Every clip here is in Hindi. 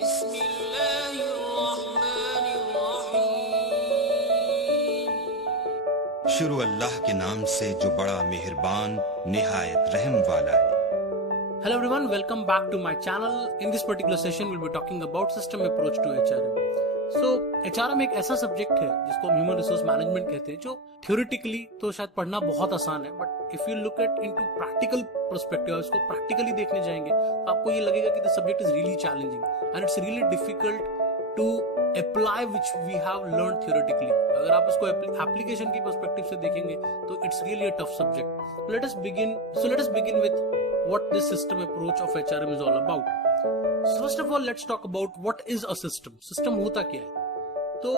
शुरू अल्लाह के नाम से जो बड़ा मेहरबान निहायत रहम वाला है। Hello everyone, welcome back to my channel. In this particular session, we'll be talking about system approach to HRM. So, HRM एक ऐसा सब्जेक्ट है जिसको हम ह्यूमन रिसोर्स मैनेजमेंट कहते हैं, जो थ्योरेटिकली तो शायद पढ़ना बहुत आसान है, but if you look at into practical perspective, इसको प्रैक्टिकली देखने जाएंगे तो आपको ये लगेगा कि the subject is really challenging and it's really difficult to apply which we have learn theoretically. अगर आप इसको एप्लीकेशन की पर्सपेक्टिव से देखेंगे तो it's really a tough subject. Let us begin with what this system approach of HRM is all about. So first of all, let's talk about what is a system. System होता क्या है? तो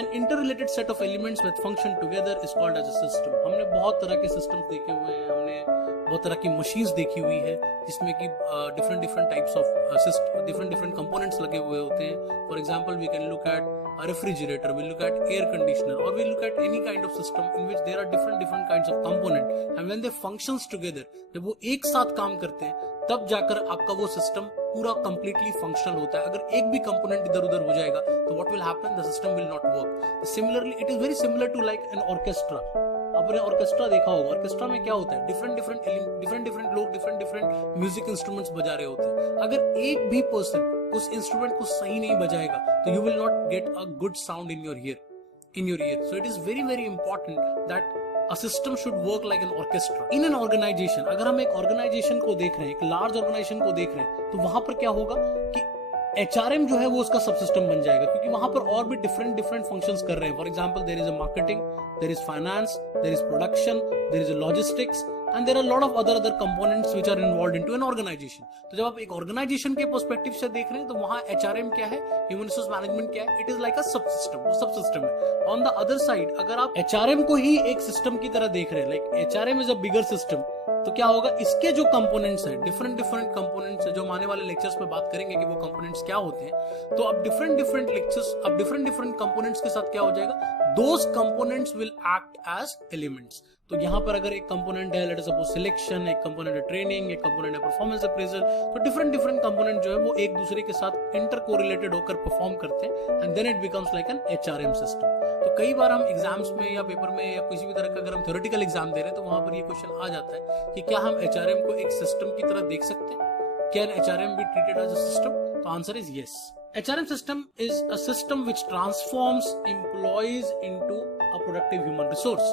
an interrelated set of elements with function together is called as a system. हमने बहुत तरह के systems देखे हुए हैं, हमने बहुत तरह की machines देखी हुई है जिसमें कि different types of different components लगे हुए होते हैं. For example, we can look at a refrigerator, we look at air conditioner, or we look at any kind of system in which there are different kinds of component, and when they functions together, जब वो एक साथ काम करते हैं तब जाकर आपका वो सिस्टम पूरा कंप्लीटली फंक्शनल होता है। अगर एक भी कंपोनेंट इधर उधर हो जाएगा तो what will happen, the system will not work. Similarly it is very similar to like an orchestra. आपने ऑर्केस्ट्रा देखा होगा, ऑर्केस्ट्रा में क्या होता है, डिफरेंट लोग डिफरेंट म्यूजिक इंस्ट्रूमेंट्स बजा रहे होते हैं। अगर एक भी पर्सन उस इंस्ट्रूमेंट को सही नहीं बजाएगा तो you will not get a good sound in your year. So it is very important that a system should work like an orchestra. In an organization, अगर हम एक organization को देख रहे हैं, एक large organization को देख रहे हैं, तो वहां पर क्या होगा कि HRM जो है वो उसका सब सिस्टम बन जाएगा, क्योंकि वहां पर और भी डिफरेंट फंक्शंस कर रहे हैं। For example, there is a marketing, there is finance, there is production, there is a logistics and there are lot of other components which are involved into an organisation. तो जब आप एक ऑर्गेनाइजेशन के पर्सपेक्टिव से देख रहे हैं तो वहां HRM क्या है, ह्यूमन रिसोर्स मैनेजमेंट क्या है, इट इज लाइक अ सब सिस्टम, वो सब सिस्टम है। ऑन द अदर साइड, अगर आप HRM को ही एक सिस्टम की तरह देख रहे हैं, like HRM is a bigger system, तो क्या होगा, इसके जो कंपोनेंट्स हैं, डिफरेंट कंपोनेंट्स हैं, जो हम आने वाले लेक्चर्स में बात करेंगे कि वो कंपोनेंट्स क्या होते हैं। तो अब डिफरेंट लेक्चर्स, अब डिफरेंट कंपोनेंट्स के साथ क्या हो जाएगा, those components will act as elements. तो यहाँ पर अगर एक कंपोनेंट है, लेट अस सपोज सिलेक्शन, एक कंपोनेंट है ट्रेनिंग, एक कंपोनेंट है परफॉर्मेंस अप्रेजल, तो डिफरेंट कंपोनेंट जो है वो एक दूसरे के साथ इंटर कोरिलेटेड होकर परफॉर्म करते हैं and then it becomes like an HRM system. तो कई बार हम एग्जाम्स में या पेपर में या किसी भी तरह का अगर हम थ्योरेटिकल एग्जाम दे रहे हैं तो वहां पर ये क्वेश्चन आ जाता है कि क्या हम HRM को एक सिस्टम की तरह देख सकते हैं, can HRM be treated as a system? तो answer is yes. HRM system is a system which transforms employees into a productive human resource.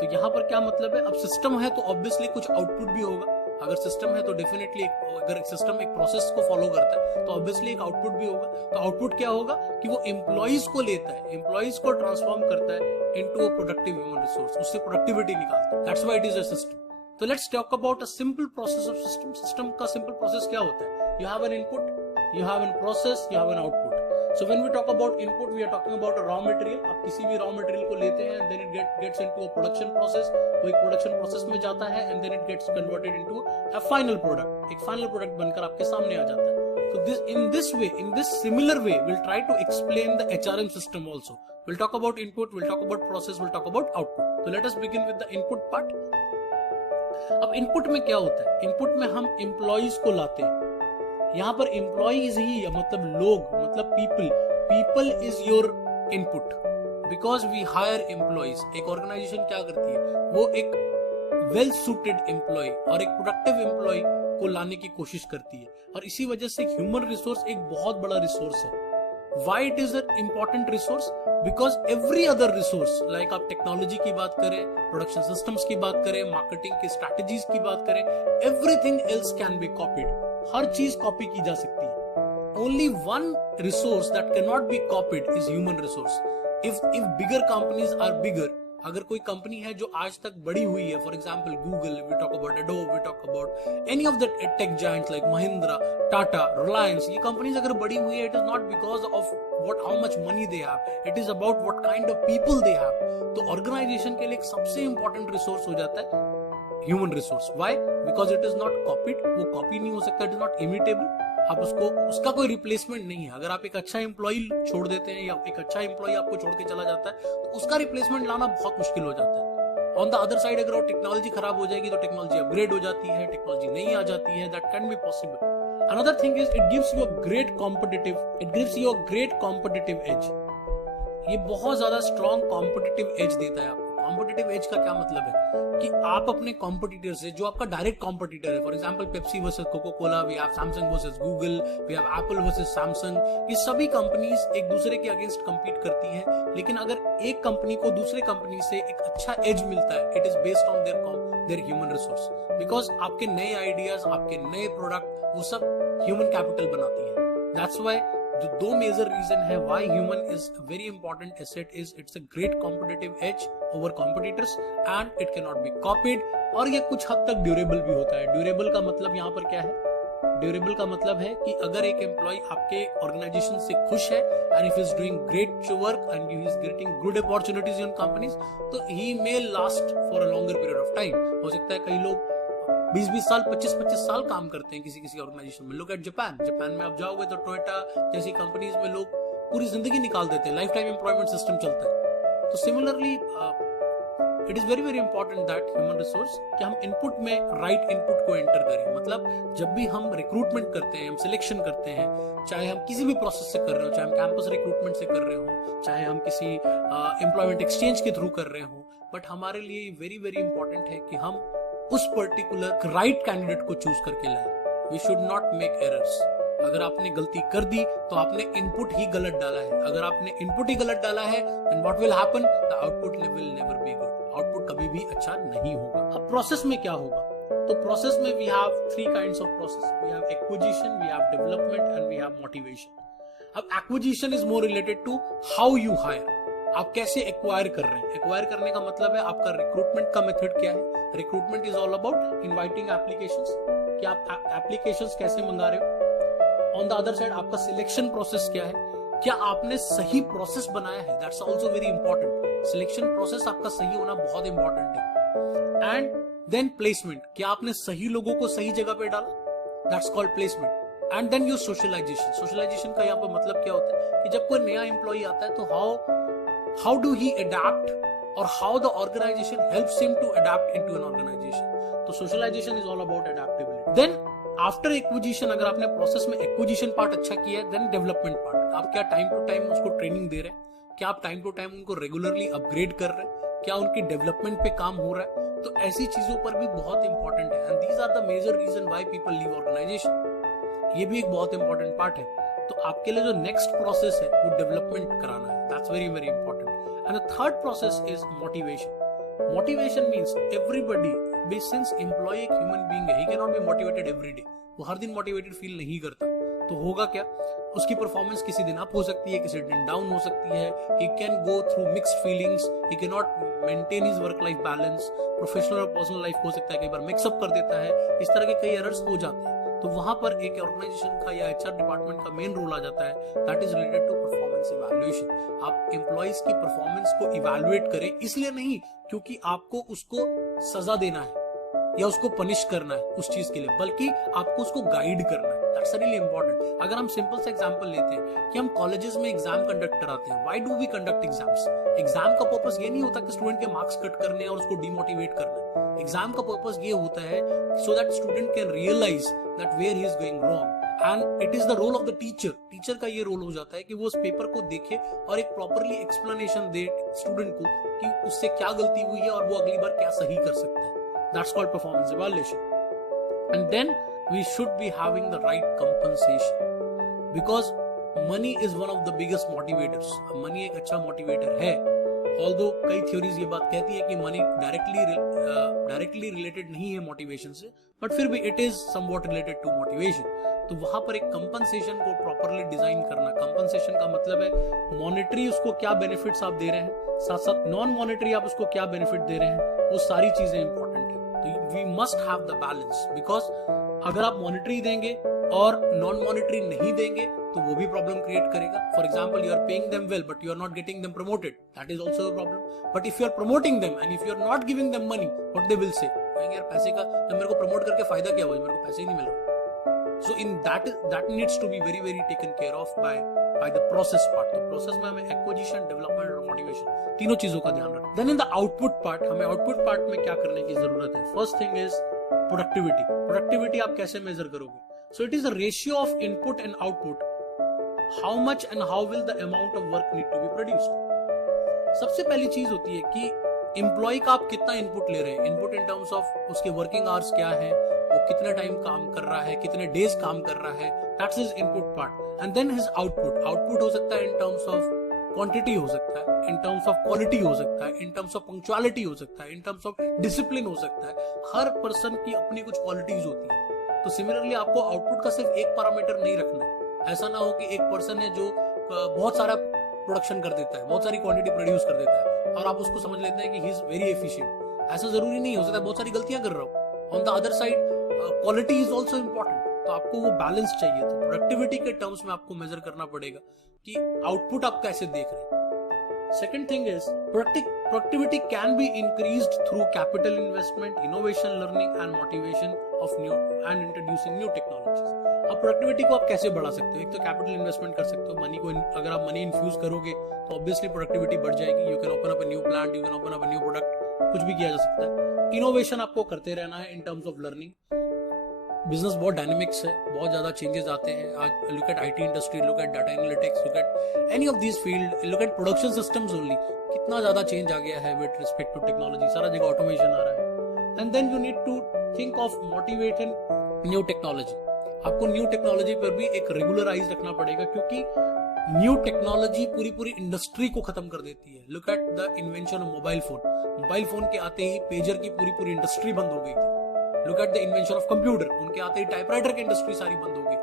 तो यहाँ पर क्या मतलब है, अब सिस्टम है तो ऑब्वियसली कुछ आउटपुट भी होगा। अगर सिस्टम है तो डेफिनेटली अगर एक सिस्टम एक प्रोसेस को फॉलो करता है तो ऑब्वियसली एक आउटपुट भी होगा। तो आउटपुट क्या होगा कि वो एम्प्लॉइज को लेता है, एम्प्लॉइज को ट्रांसफॉर्म करता है into a productive human resource, उससे प्रोडक्टिविटी निकालता है। That's why it is a system. तो let's talk about a simple process of system. System का सिंपल प्रोसेस क्या होता है, you have an input, you have a process, you have an output. So when we talk about input, we are talking about a raw material. आप किसी भी raw material को लेते हैं, then it gets into a production process. वो एक production process में जाता है and then it gets converted into a final product. एक final product बनकर आपके सामने आ जाता है। So in this similar way, we'll try to explain the HRM system also. We'll talk about input, we'll talk about process, we'll talk about output. So let us begin with the input part. अब input में क्या होता है, input में हम employees को लाते हैं। यहाँ पर एम्प्लॉइज ही मतलब लोग, मतलब people is your input, because we hire employees. एक ऑर्गेनाइजेशन क्या करती है, वो एक वेल सूटेड एम्प्लॉय और एक प्रोडक्टिव एम्प्लॉय को लाने की कोशिश करती है, और इसी वजह से ह्यूमन रिसोर्स एक बहुत बड़ा रिसोर्स है। Why it is an important resource? Because every other resource, like आप टेक्नोलॉजी की बात करें, प्रोडक्शन सिस्टम्स की बात करें, मार्केटिंग की स्ट्रैटेजीज की बात करें, everything else can be copied. हर चीज कॉपी की जा सकती है। Only one resource that cannot be copied is human resource. If bigger companies are bigger, अगर कोई कंपनी है जो आज तक बड़ी हुई है, for example Google, we talk about Adobe, we talk about any of the tech giants like Mahindra, Tata, Reliance, ये कंपनीज अगर बड़ी हुई है, it is not because of what how much money they have, it is about what kind of people they have. तो ऑर्गेनाइजेशन के लिए एक सबसे इंपॉर्टेंट रिसोर्स हो जाता है human resource. Why? Because it is not copied, वो कॉपी नहीं हो सकता, इट इज नॉट इमिटेबल। आप उसका कोई रिप्लेसमेंट नहीं है। अगर आप एक अच्छा एम्प्लॉय छोड़ देते हैं या एक अच्छा एम्प्लॉय आपको छोड़ के चला जाता है तो उसका रिप्लेसमेंट लाना बहुत मुश्किल हो जाता है। ऑन द अदर साइड, अगर टेक्नोलॉजी खराब हो जाएगी तो टेक्नोलॉजी अपग्रेड हो जाती है, टेक्नोलॉजी नहीं आ जाती है, that can be possible. Another thing is it gives you a great competitive edge. ये बहुत ज्यादा स्ट्रॉन्ग कॉम्पिटिटिव एज देता है आपको। कॉम्पिटिटिव एज का क्या मतलब है कि आप अपने कॉम्पिटिटर से, जो आपका डायरेक्ट कॉम्पिटिटर है, for example Pepsi versus Coca Cola, we have Samsung versus Google, we have Apple versus Samsung, ये सभी कंपनीज एक दूसरे के अगेंस्ट compete करती हैं, लेकिन अगर एक कंपनी को दूसरे कंपनी से एक अच्छा एज मिलता है, it is based on their human resource, because आपके नए आइडियाज, आपके नए प्रोडक्ट, वो सब ह्यूमन कैपिटल बनाती है। दैट्स व्हाई जो दो मेजर रीजन है why human is very important asset is it's a great competitive as over competitors and it can not be copied, और ये कुछ हद तक ड्यूरेबल भी होता है। ड्यूरेबल का मतलब यहाँ पर क्या है? ड्यूरेबल का मतलब है कि अगर एक एम्प्लॉय आपके ऑर्गेनाइजेशन से खुश है and if is doing great work and he is getting good opportunities in companies, तो he may last for a longer period of time. हो सकता है कई लोग 20-20 साल, 25-25 साल काम करते हैं किसी ऑर्गेनाइजेशन में। लुक एट जापान में आप जाओगे तो टोयोटा जैसी कंपनीज में लोग पूरी जिंदगी निकाल देते हैं, लाइफ टाइम एम्प्लॉयमेंट सिस्टम चलता है। तो similarly it is very very important that human resource कि हम इनपुट में राइट इनपुट को एंटर करें। मतलब जब भी हम रिक्रूटमेंट करते हैं, हम सिलेक्शन करते हैं, चाहे हम किसी भी प्रोसेस से कर रहे हो, चाहे हम कैंपस रिक्रूटमेंट से कर रहे हो, चाहे हम किसी एम्प्लॉयमेंट एक्सचेंज के थ्रू कर रहे हो, बट हमारे लिए वेरी वेरी इंपॉर्टेंट है कि हम उस पर्टिकुलर राइट कैंडिडेट को चूज करके लाए। We should not make errors. अगर आपने गलती कर दी तो आपने इनपुट ही गलत डाला है। अगर आपने इनपुट ही गलत डाला है then what will happen? The output will never be good. Output कभी भी अच्छा नहीं होगा। अब प्रोसेस में क्या होगा? तो प्रोसेस में we have three kinds of process. We have acquisition, we have development and we have motivation. अब acquisition is more related to how you hire. आप कैसे एक्वायर कर रहे हैं। एक्वायर करने का मतलब है आपका रिक्रूटमेंट का मेथड क्या है। Recruitment is all about inviting applications, कि आप एप्लीकेशंस कैसे मंगा रहे हो। ऑन द अदर साइड आपका सिलेक्शन प्रोसेस क्या है, क्या आपने सही प्रोसेस बनाया है। That's also very important. Selection process आपका सही होना बहुत इंपॉर्टेंट है। एंड देन प्लेसमेंट, क्या आपने सही लोगों को सही जगह पे डाला, that's called placement. And then your socialisation. Socialisation का यहाँ पर मतलब क्या होता है कि जब कोई नया एम्प्लॉय आता है तो how do he adapt or how the organization helps him to adapt into an organization. तो socialization is all about adaptability. Then after acquisition, अगर आपने प्रोसेस में acquisition पार्ट अच्छा किया है, then development पार्ट, आप क्या टाइम टू टाइम उसको ट्रेनिंग दे रहे हैं, क्या आप टाइम टू टाइम उनको रेगुलरली अपग्रेड कर रहे हैं, क्या उनकी डेवलपमेंट पे काम हो रहा है। तो ऐसी चीजों पर भी बहुत इंपॉर्टेंट है। And these are the major reason why people leave organisation. ये भी एक बहुत इंपॉर्टेंट पार्ट है। तो आपके लिए जो नेक्स्ट प्रोसेस है वो डेवलपमेंट कराना है। That's very very important. And the third process is motivation. Motivation means everybody, since employee एक human being है, he cannot be motivated every day. वो हर दिन motivated feel नहीं करता। तो होगा क्या, उसकी परफॉर्मेंस किसी दिन अप हो सकती है, किसी दिन डाउन हो सकती है। He can go through mixed feelings. He cannot maintain his work life balance. Professional और पर्सनल लाइफ हो सकता है कई बार मिक्सअप कर देता है। इस तरह के कई एरर्स हो जाते हैं। तो वहां पर एक ऑर्गेनाइजेशन का या एचआर डिपार्टमेंट का मेन रोल आ जाता है, that is related to performance evaluation. आप एम्प्लॉइज की परफॉर्मेंस को इवैल्यूएट करें, इसलिए नहीं क्योंकि आपको उसको सजा देना है या उसको पनिश करना है उस चीज के लिए, बल्कि आपको उसको गाइड करना है। That's really important. अगर हम सिंपल सा एग्जांपल लेते हैं कि हम कॉलेजेस में एग्जाम कंडक्ट कराते हैं, why do we conduct exams? Exam का पर्पस ये नहीं होता कि स्टूडेंट के मार्क्स कट करने और उसको डिमोटिवेट करना। एग्जाम का पर्पस ये होता है so that student can realise that where he is going wrong, and it is the role of the teacher. Teacher का ये रोल हो जाता है कि वो उस पेपर को देखे और एक प्रॉपरली एक्सप्लेनेशन दे स्टूडेंट को कि उससे क्या गलती हुई है और वो अगली बार क्या सही कर सकता है। That's called performance evaluation. And then we should be having the right compensation, because money is one of the biggest motivators. Money एक अच्छा मोटिवेटर है। ऑल्दो कई थ्योरीज ये बात कहती है कि मनी डायरेक्टली रिलेटेड नहीं है मोटिवेशन से, बट फिर भी it is somewhat related to motivation. तो वहां पर एक कंपनसेशन को प्रॉपरली डिजाइन करना। कंपनसेशन का मतलब है मॉनेटरी उसको क्या बेनिफिट्स आप दे रहे हैं, साथ साथ नॉन मॉनेटरी आप उसको क्या बेनिफिट दे रहे हैं, वो सारी चीजें इंपॉर्टेंट है। तो we must have the balance, because अगर आप मॉनेटरी देंगे और नॉन मॉनेटरी नहीं देंगे तो वो भी प्रॉब्लम क्रिएट करेगा। For example, you are paying them well but you are not getting them promoted, that is also a problem. But if you are promoting them and if you are not giving them money, what they will say, कहेंगे यार पैसे का मेरे को प्रमोट करके फायदा क्या हुआ, मेरे को पैसे ही नहीं मिल रहा। So in that needs to be very very taken care of by the process part. तो प्रोसेस में हमें एक्विजिशन, डेवलपमेंट और मोटिवेशन तीनों चीजों का ध्यान रखना। Then in the output part, हमें आउटपुट पार्ट में क्या करने की जरूरत है। First thing is productivity. Productivity आप कैसे मेजर करोगे? So it is the ratio of input and output. How much and how will the amount of work need to be produced? सबसे पहली चीज होती है कि एम्प्लॉय का आप कितना इनपुट ले रहे हैं, इनपुट इन टर्म्स ऑफ उसके वर्किंग आवर्स क्या है, वो कितना टाइम काम कर रहा है, कितने डेज काम कर रहा है, that's his input part. And then his output. Output हो सकता है इन टर्म्स ऑफ क्वांटिटी, हो सकता है इन टर्म्स ऑफ क्वालिटी, हो सकता है इन टर्म्स ऑफ पंक्चुअलिटी, हो सकता है इन टर्म्स ऑफ डिसिप्लिन, हो सकता है. हर पर्सन की अपनी कुछ क्वालिटीज होती है. तो सिमिलरली आपको आउटपुट का सिर्फ एक पैरामीटर नहीं रखना है. ऐसा ना हो कि एक पर्सन है जो बहुत सारा प्रोडक्शन कर देता है, बहुत सारी क्वांटिटी प्रोड्यूस कर देता है और आप उसको समझ लेते हैं कि ही इज वेरी एफिशिएंट. ऐसा जरूरी नहीं हो सकता, बहुत सारी गलतियां कर रहा हूं. On the other side quality is also important. तो आपको वो बैलेंस चाहिए. तो प्रोडक्टिविटी के टर्म्स में आपको मेजर करना पड़ेगा कि आउटपुट आप कैसे देख रहे हैं. Second thing is productivity can be increased through capital investment, innovation, learning and motivation of new and introducing new technologies. अब प्रोडक्टिविटी को आप कैसे बढ़ा सकते हो? एक तो कैपिटल इन्वेस्टमेंट कर सकते हो. मनी को अगर आप मनी इन्फ्यूज करोगे तो ऑब्वियसली प्रोडक्टिविटी बढ़ जाएगी. You can open up a new plant, you can open up a new product, कुछ भी किया जा सकता है. इनोवेशन आपको करते रहना है in terms of learning. Business बहुत डायनेमिक्स है, बहुत ज्यादा चेंजेस आते हैं. आज look at IT industry, look at data analytics, look at any of this field, look at production systems only. कितना ज्यादा चेंज आ गया है विद रिस्पेक्ट टू टेक्नोलॉजी. सारा जगह ऑटोमेशन आ रहा है. And then you need to think of motivating new technology. आपको न्यू टेक्नोलॉजी पर भी एक रेगुलर आइज रखना पड़ेगा क्योंकि न्यू टेक्नोलॉजी पूरी इंडस्ट्री को खत्म कर देती है. Look at the invention of mobile phone. Mobile phone के आते ही पेजर की पूरी इंडस्ट्री बंद हो गई थी. Look at the invention of computer. उनके आते ही टाइपराइटर की इंडस्ट्री सारी बंद हो गई.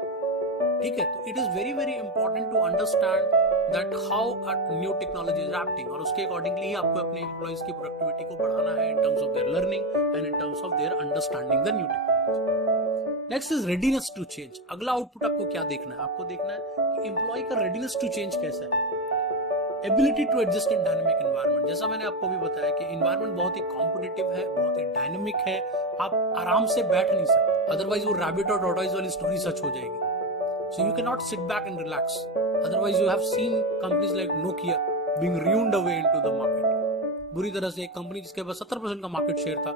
ठीक है, तो it is very very important to understand that how new technology is adapting और उसके अकॉर्डिंगली ही आपको अपने एम्प्लॉइज की प्रोडक्टिविटी को बढ़ाना है in terms of their learning and in terms of their understanding the new technology. Next is readiness to change. अगला आउटपुट आपको क्या देखना है? आपको देखना है कि एम्प्लॉय का रेडीनेस टू चेंज कैसा है. Ability to adjust in dynamic environment. जैसा मैंने आपको भी बताया कि एनवायरनमेंट बहुत ही कॉम्पिटिटिव है, बहुत ही डायनेमिक है. आप आराम से बैठ नहीं सकते, अदरवाइज वो रैबिट और टॉर्टोइज वाली स्टोरी सच हो जाएगी. So you can not sit back and relax. Otherwise you have seen companies like Nokia being ruined away into the market. बुरी तरह से एक कंपनी जिसके पास 70% का मार्केट शेयर था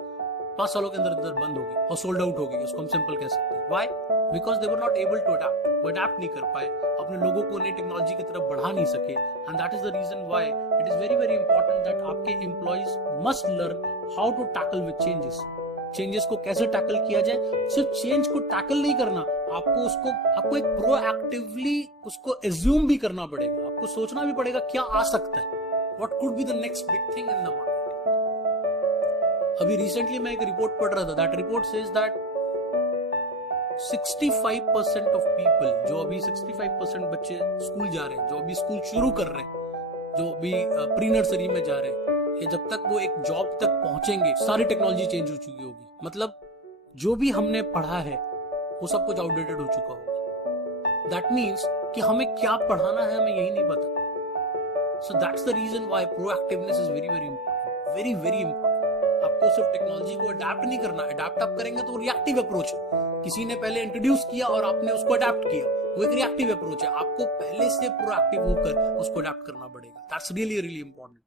5 सालों के अंदर बंद हो गई और सोल्ड आउट हो गई. उसको हम सिंपल कह सकते हैं. Why? Because they were not able to adapt. वो अडैप्ट नहीं कर पाए, अपने लोगों को नई टेक्नोलॉजी की तरफ बढ़ा नहीं सके. And that is the reason why it is very very important that आपके employees must learn how to tackle with changes. Changes को कैसे टैकल किया जाए. सिर्फ चेंज को टैकल नहीं करना, आपको एक प्रोएक्टिवली उसको एज्यूम भी करना पड़ेगा. आपको सोचना भी पड़ेगा क्या आ सकता है, what could be the next big thing in the market. अभी रिसेंटली मैं एक रिपोर्ट पढ़ रहा था. That report says that 65% of people, जो अभी 65% बच्चे स्कूल जा रहे हैं, जो अभी स्कूल शुरू कर रहे हैं, जो अभी प्री नर्सरी में जा रहे हैं, ये जब तक वो एक जॉब तक पहुंचेंगे सारी टेक्नोलॉजी चेंज हो चुकी होगी. मतलब जो भी हमने पढ़ा है वो सब कुछ आउटडेटेड हो चुका होगा. दैट मीन्स कि हमें क्या पढ़ाना है हमें यही नहीं पता. So that's the reason why proactiveness is very very important, very very important. आपको सिर्फ टेक्नोलॉजी को अडैप्ट नहीं करना. अडैप्ट आप करेंगे तो रिएक्टिव अप्रोच है. किसी ने पहले इंट्रोड्यूस किया और आपने उसको अडैप्ट किया, वो एक रिएक्टिव अप्रोच है. आपको पहले से प्रोएक्टिव होकर उसको अडैप्ट करना पड़ेगा. That's really really important.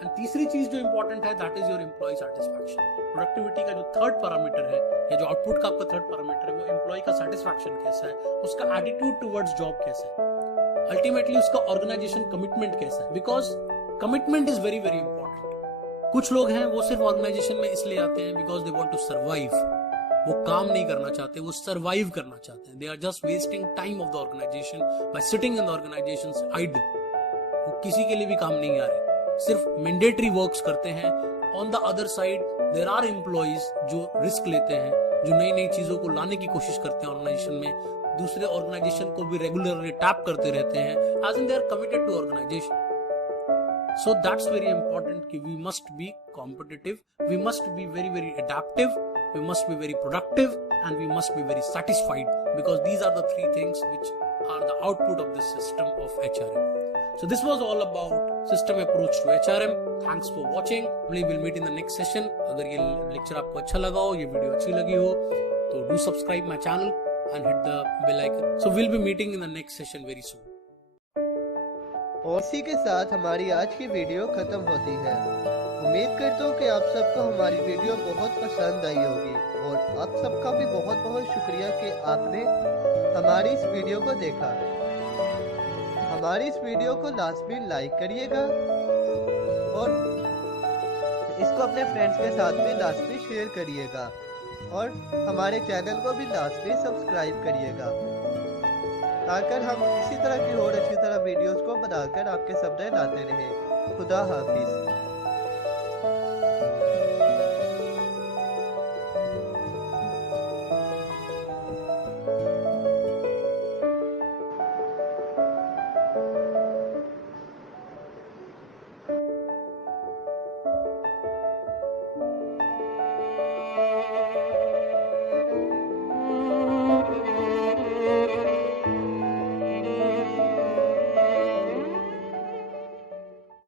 And तीसरी चीज जो इंपॉर्टेंट है that is your employee satisfaction. Productivity का जो थर्ड पैरामीटर है या जो आउटपुट का आपका थर्ड पैरामीटर है वो एम्प्लॉय का सेटिस्फैक्शन कैसा है, उसका एटीट्यूड टुवर्ड्स जॉब कैसा है, अल्टीमेटली उसका ऑर्गेनाइजेशन कमिटमेंट कैसा है. Because commitment is very very important. कुछ लोग हैं वो सिर्फ ऑर्गेनाइजेशन में इसलिए आते हैं because they want to survive. वो काम नहीं करना चाहते, वो सर्वाइव करना चाहते हैं. They are just wasting time of the organization by sitting in the organizations idle. वो किसी के लिए भी काम नहीं आ रहे, सिर्फ मैंडेटरी वर्क्स करते हैं. On the other side there are employees जो रिस्क लेते हैं, जो नई नई चीजों को लाने की कोशिश करते हैं ऑर्गेनाइजेशन में, दूसरे ऑर्गेनाइजेशन को भी रेगुलरली टैप करते रहते हैं, as in they are committed to organization. So that's very important कि we must be competitive, we must be very very adaptive, we must be very productive and we must be very satisfied because these are the three things which are the output of this system of HRM. So this was all about system approach to HRM. Thanks for watching. We will meet in the next session. अगर ये lecture आपको अच्छा लगा हो, ये video अच्छी लगी हो तो do subscribe my channel and hit the bell icon. So we'll be meeting in the next session very soon. और इसी के साथ हमारी आज की वीडियो खत्म होती है. उम्मीद करता हूँ कि आप सबको हमारी वीडियो बहुत पसंद आई होगी और आप सबका भी बहुत बहुत शुक्रिया कि आपने हमारी इस वीडियो को देखा। हमारी इस वीडियो को लाजमी लाइक करिएगा और इसको अपने फ्रेंड्स के साथ भी लाजमी शेयर करिएगा और हमारे चैनल को भी लाजमी सब्सक्राइब करिएगा ताकि हम इसी तरह की और अच्छी तरह वीडियोस को बनाकर आपके सामने लाते रहें। खुदा हाफिज।